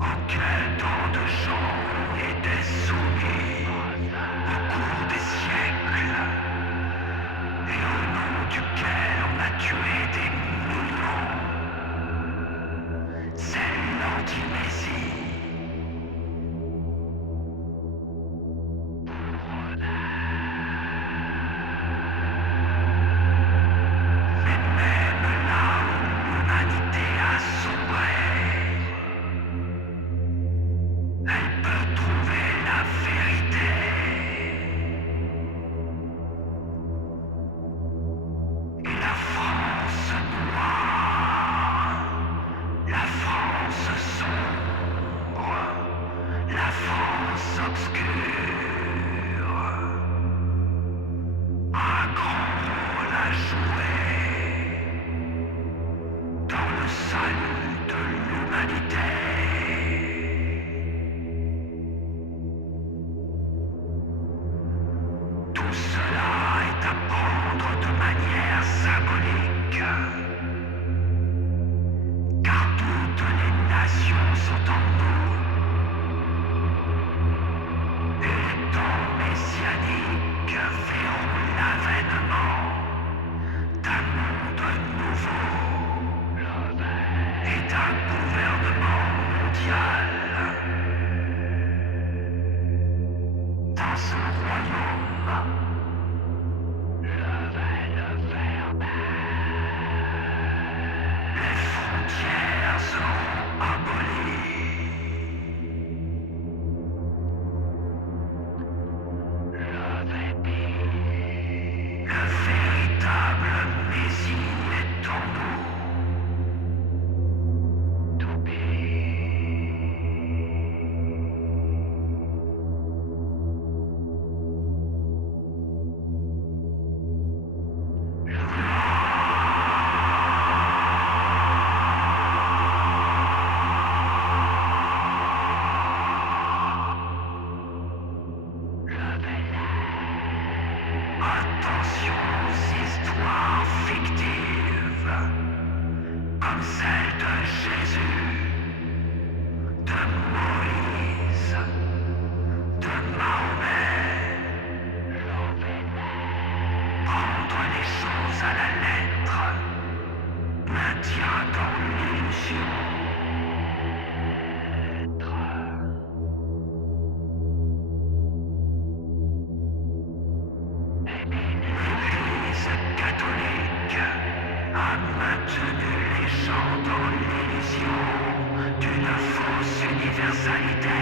auquel tant de gens étaient soumis au cours des siècles, et au nom duquel on a tué des millions. C'est l'antimésie. Mais même là où l'humanité a sombré, elle peut trouver la vérité. Et la France noire, la France sombre, la France obscure a un grand rôle à jouer dans le salut de l'humanité. Tout cela est à prendre de manière symbolique, car toutes les nations sont en nous, et les temps messianiques verront l'avènement d'un monde nouveau et d'un gouvernement mondial. Dans ce royaume, les frontières seront abolies. Le véritable Messie est en nous. Attention aux histoires fictives, comme celle de Jésus, de Moïse, de Mahomet. Prendre les choses à la lettre maintient dans l'illusion. L'Église catholique a maintenu les gens dans l'illusion d'une fausse universalité.